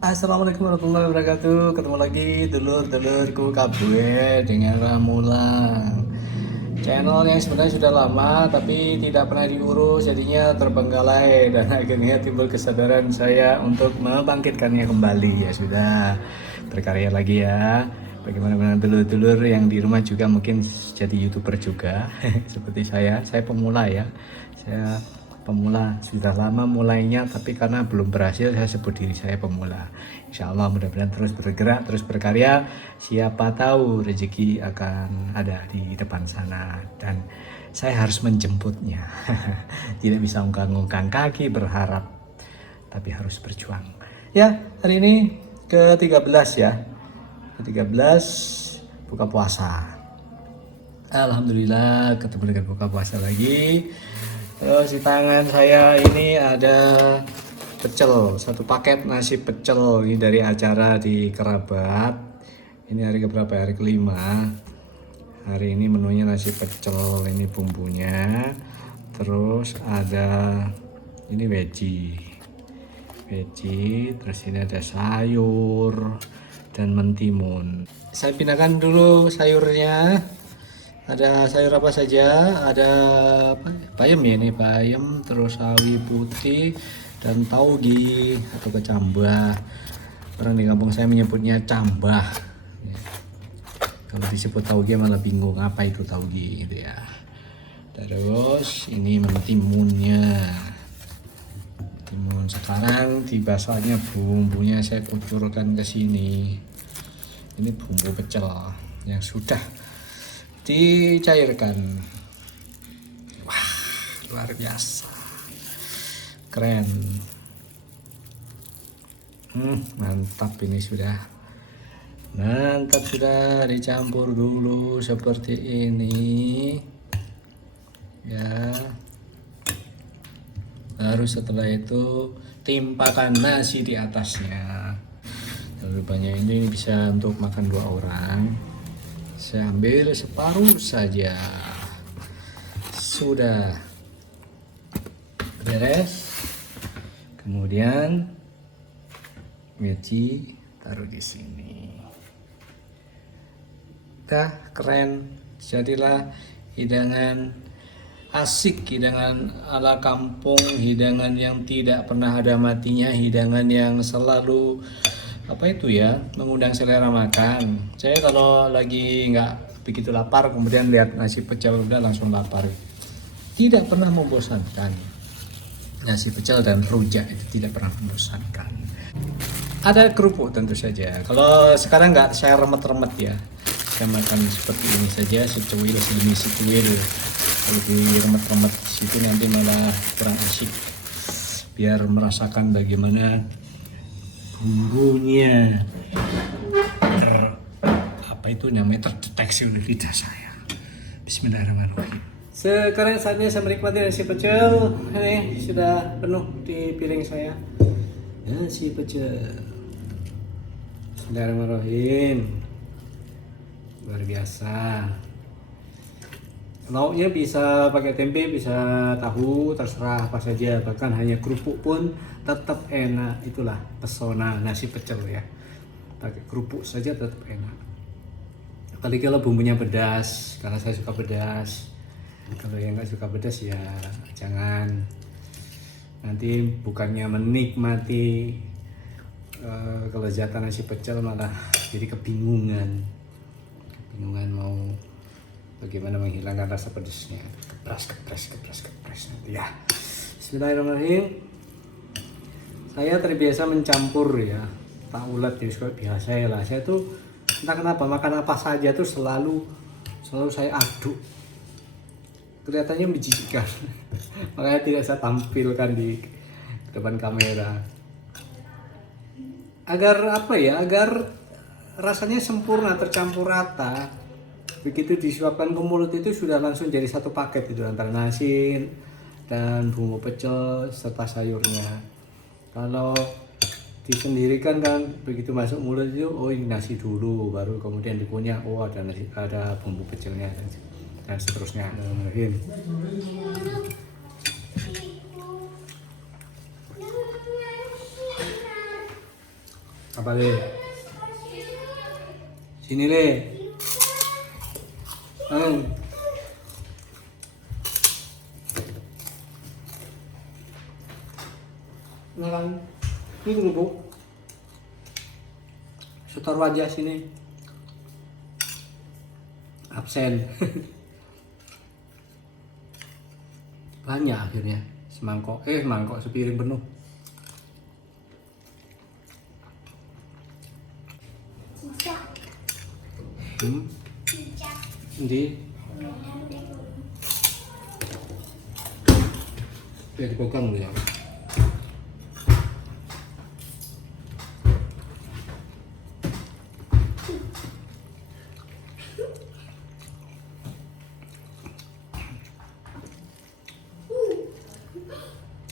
Assalamualaikum warahmatullahi wabarakatuh. Ketemu lagi dulur-dulurku kabeh dengan Ramulang. Channel yang sebenarnya sudah lama tapi tidak pernah diurus, jadinya terbengkalai dan akhirnya timbul kesadaran saya untuk membangkitkannya kembali. Ya sudah, berkarya lagi ya. Bagaimana dengan dulur-dulur yang di rumah juga mungkin jadi YouTuber juga seperti saya pemula ya. Saya pemula, sudah lama mulainya tapi karena belum berhasil saya sebut diri saya pemula. Insya Allah mudah-mudahan terus bergerak, terus berkarya, siapa tahu rezeki akan ada di depan sana dan saya harus menjemputnya. Tidak bisa ungkang-ungkang kaki berharap, tapi harus berjuang. Ya, hari ini ke-13 ya, ke-13 buka puasa. Alhamdulillah ketemu dengan buka puasa lagi. Terus di tangan saya ini ada pecel, satu paket nasi pecel ini dari acara di Kerabat. Ini hari keberapa? Hari kelima. Hari ini menunya nasi pecel, ini bumbunya. Terus ada ini veggie, terus ini ada sayur dan mentimun. Saya pindahkan dulu sayurnya. Ada sayur apa saja, ada bayam ya, ini bayam, terus sawi putih dan tauge atau kecambah. Orang di kampung saya menyebutnya cambah ya. Kalau disebut tauge malah bingung apa itu tauge gitu ya. Terus ini mentimunnya, mentimun sekarang dibasahnya bumbunya saya kucurkan ke sini. Ini bumbu pecel yang sudah dicairkan. Wah, luar biasa, keren. Mantap, ini sudah mantap, sudah dicampur dulu seperti ini ya. Baru setelah itu timpakan nasi di atasnya. Terlalu banyak, ini bisa untuk makan 2 orang. Saya ambil separuh saja. Sudah beres. Kemudian mici taruh di sini. Dah keren. Jadilah hidangan asik, hidangan ala kampung, hidangan yang tidak pernah ada matinya, hidangan yang selalu mengundang selera makan. Saya kalau lagi nggak begitu lapar kemudian lihat nasi pecel udah langsung lapar. Tidak pernah membosankan. Nasi pecel dan rujak itu tidak pernah membosankan. Ada kerupuk tentu saja. Kalau sekarang nggak saya remet-remet ya. Saya makan seperti ini saja, secuil sedemi secuil. Kalau diremet-remet di situ nanti malah kurang asik. Biar merasakan bagaimana bumbunya terdeteksi oleh lidah saya. Bismillahirrahmanirrahim. Sekarang saatnya saya menikmati nasi pecel. Ini sudah penuh di piring saya. Nasi pecel. Bismillahirrahmanirrahim. Luar biasa. Lauknya bisa pakai tempe, bisa tahu, terserah apa saja. Bahkan hanya kerupuk pun tetap enak. Itulah pesona nasi pecel ya. Pakai kerupuk saja tetap enak. Apalagi kalau bumbunya pedas, karena saya suka pedas. Kalau yang nggak suka pedas ya jangan. Nanti bukannya menikmati kelezatan nasi pecel malah jadi kebingungan mau bagaimana menghilangkan rasa pedasnya. Kepres nanti ya. Bismillahirrahmanirrahim. Saya terbiasa mencampur ya, tak ulat ya, biasa ya lah. Saya tuh entah kenapa makan apa saja tuh selalu saya aduk. Kelihatannya menjijikan. Makanya tidak saya tampilkan di depan kamera. Agar rasanya sempurna, tercampur rata. Begitu disuapkan ke mulut itu sudah langsung jadi satu paket itu, antara nasi dan bumbu pecel serta sayurnya. Kalau disendirikan kan begitu masuk mulut itu, oh ini nasi dulu, baru kemudian dikunyah, oh ada bumbu pecelnya dan seterusnya. Apa Le? Sini Le. Nah kan, ini tunggu Bu. Setor wajah sini. Absen. Banyak akhirnya semangkok sepiring penuh. Di dipegang ya.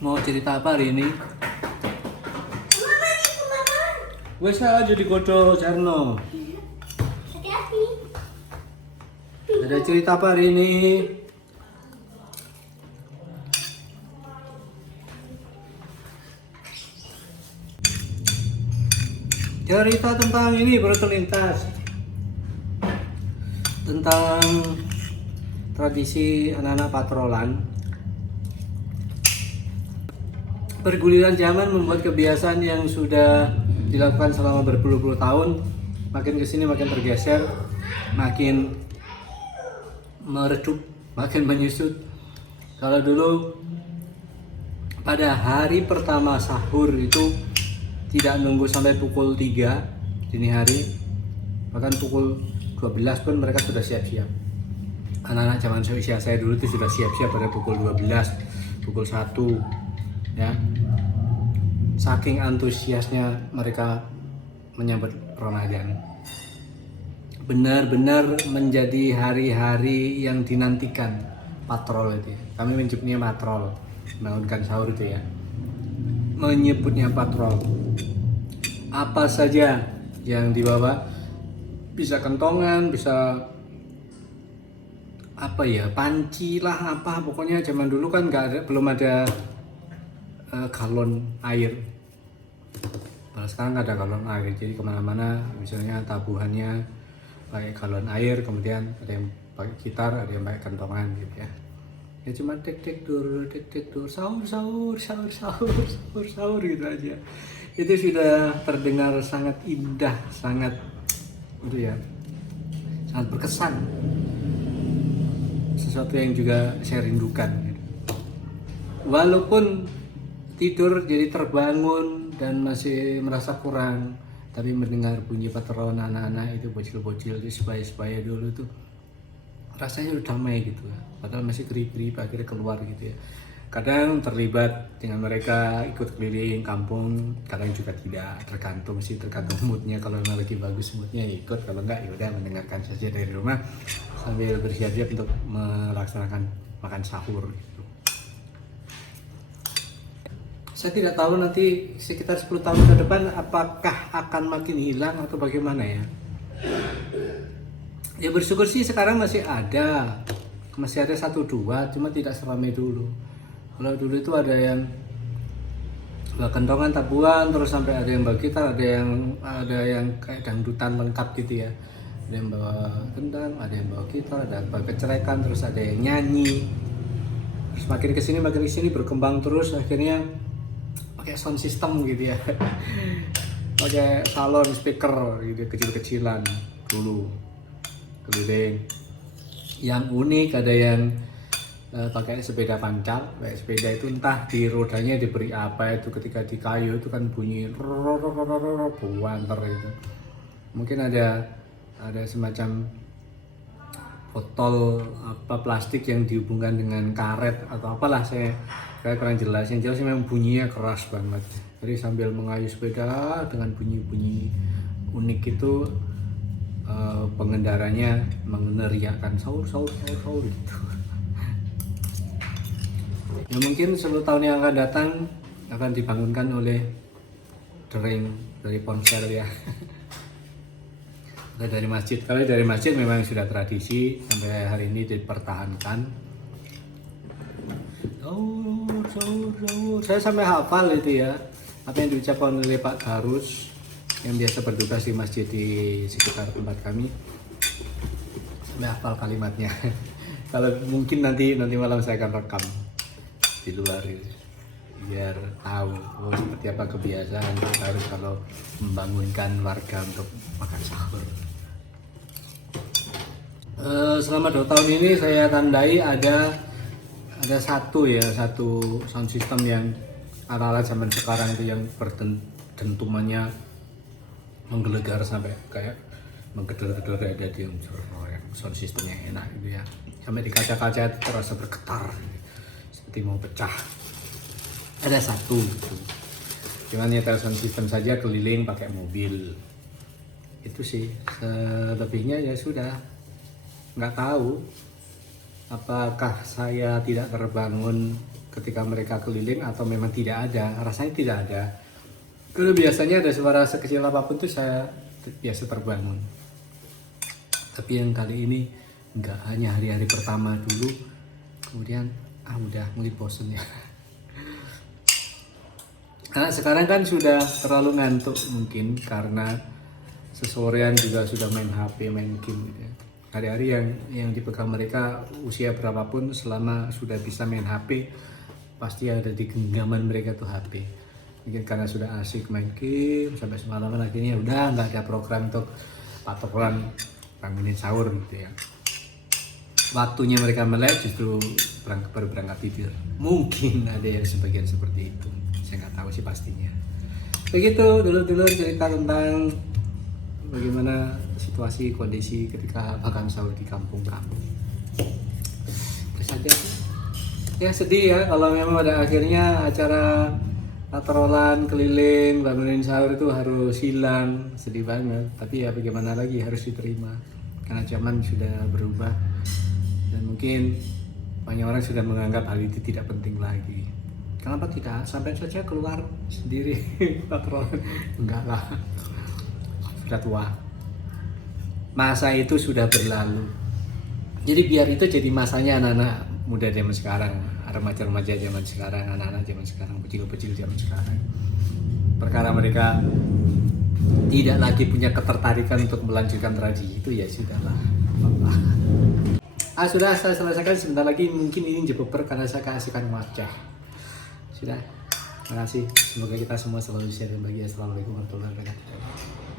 Mau cerita apa hari ini? Wes aja digodo Jarno. Ada cerita apa hari ini? Cerita tentang ini berlintas tentang tradisi anak-anak patrolan. Perguliran zaman membuat kebiasaan yang sudah dilakukan selama berpuluh-puluh tahun makin kesini makin tergeser, makin meredup, makin menyusut. Kalau dulu pada hari pertama sahur itu tidak nunggu sampai pukul 3 dini hari, bahkan pukul 12 pun mereka sudah siap-siap. Anak-anak zaman usia saya dulu itu sudah siap-siap pada pukul 12, pukul 1 ya. Saking antusiasnya mereka menyambut Ramadan. Benar-benar menjadi hari-hari yang dinantikan patrol itu ya. Kami menyebutnya patrol, bangunkan sahur itu ya. Menyebutnya patrol. Apa saja yang dibawa, bisa kentongan, bisa apa ya, panci lah apa, pokoknya zaman dulu kan belum ada galon air. Kalau sekarang ada galon air, jadi kemana-mana misalnya tabuhannya pakai galon air, kemudian ada yang pakai gitar, ada yang pakai kentongan gitu ya. Ya cuma tek dur, sahur gitu aja. Itu sudah terdengar sangat indah, sangat itu ya, sangat berkesan. Sesuatu yang juga saya rindukan gitu. Walaupun tidur jadi terbangun dan masih merasa kurang, tapi mendengar bunyi patrol anak-anak itu bocil-bocil itu sebaya-sebaya dulu tuh rasanya udah damai gitu, padahal masih kerip-kerip akhirnya keluar gitu ya. Kadang terlibat dengan mereka ikut keliling kampung, kadang juga tidak, tergantung moodnya. Kalau lagi bagus moodnya ya ikut, kalau enggak ya udah mendengarkan saja dari rumah sambil bersiap-siap untuk melaksanakan makan sahur gitu. Saya tidak tahu nanti sekitar 10 tahun ke depan apakah akan makin hilang atau bagaimana ya. Ya bersyukur sih sekarang masih ada 1-2, cuma tidak seramai dulu. Kalau dulu itu ada yang bawa kentongan, tabuhan, terus sampai ada yang bawa gitar, ada yang kayak dangdutan lengkap gitu ya. Ada yang bawa kendang, ada yang bawa gitar, ada yang bawa kecerekan, terus ada yang nyanyi. Terus makin kesini berkembang terus, akhirnya pakai sound system gitu ya. Pakai salon speaker gitu kecil-kecilan dulu keliling. Yang unik ada yang pakai sepeda pancal. Pakai sepeda itu entah di rodanya diberi apa itu, ketika di kayu itu kan bunyi buanter itu. Mungkin ada semacam botol apa plastik yang dihubungkan dengan karet atau apalah, saya kurang jelas. Yang jelas memang bunyinya keras banget. Jadi sambil mengayuh sepeda dengan bunyi-bunyi unik itu, pengendaranya meneriakkan sahur gitu. Ya mungkin 10 tahun yang akan datang akan dibangunkan oleh dering dari ponsel ya. Atau dari masjid. Kalau dari masjid memang sudah tradisi sampai hari ini dipertahankan. Sahur. Saya sampai hafal itu ya, apa yang diucapkan oleh Pak Garus yang biasa bertugas di masjid di sekitar tempat kami. Saya hafal kalimatnya. Kalau mungkin nanti malam saya akan rekam di luar ini, biar tahu seperti apa kebiasaan harus kalau membangunkan warga untuk makan sahur. Selama 2 tahun ini saya tandai ada satu sound system yang ala-ala zaman sekarang itu yang dentumannya menggelegar sampai kayak menggedor-gedor kayak ada yang sound systemnya enak gitu ya, sampai di kaca-kaca itu terasa bergetar seperti mau pecah. Ada satu gitu. Cuman nyetel sound system saja keliling pakai mobil itu sih, selebihnya ya sudah nggak tahu apakah saya tidak terbangun ketika mereka keliling atau memang tidak ada. Rasanya tidak ada. Kalau biasanya ada suara sekecil apapun tuh saya biasa terbangun. Tapi yang kali ini nggak, hanya hari-hari pertama dulu. Kemudian udah mulai bosen ya. Karena sekarang kan sudah terlalu ngantuk mungkin karena sesorean juga sudah main HP, main game gitu ya. Hari-hari yang dipegang mereka usia berapapun, selama sudah bisa main HP pasti ada di genggaman mereka tuh HP. Mungkin karena sudah asik main game sampai semalaman, akhirnya udah nggak ada program untuk patokan bangunin sahur gitu ya. Waktunya mereka melek justru baru berangkat tidur. Mungkin ada yang sebagian seperti itu, saya nggak tahu sih pastinya. Begitu dulu cerita tentang bagaimana situasi kondisi ketika makan sahur di kampung kami. Terus aja ya sedih ya kalau memang pada akhirnya acara patrolan keliling bangunin sahur itu harus hilang, sedih banget. Tapi ya bagaimana lagi, harus diterima karena zaman sudah berubah dan mungkin banyak orang sudah menganggap hal itu tidak penting lagi. Kenapa tidak sampai saja keluar sendiri patrolan? Enggak lah, sudah tua, masa itu sudah berlalu. Jadi biar itu jadi masanya anak-anak muda zaman sekarang, remaja-remaja zaman sekarang, anak-anak zaman sekarang, pecil-pecil zaman sekarang. Perkara mereka tidak lagi punya ketertarikan untuk melanjutkan tradisi itu, ya sudahlah. Sudah saya selesaikan, sebentar lagi mungkin ini jebeber karena saya kasihkan wajah. Sudah, terima kasih. Semoga kita semua selalu sehat dan bahagia. Assalamualaikum warahmatullahi wabarakatuh.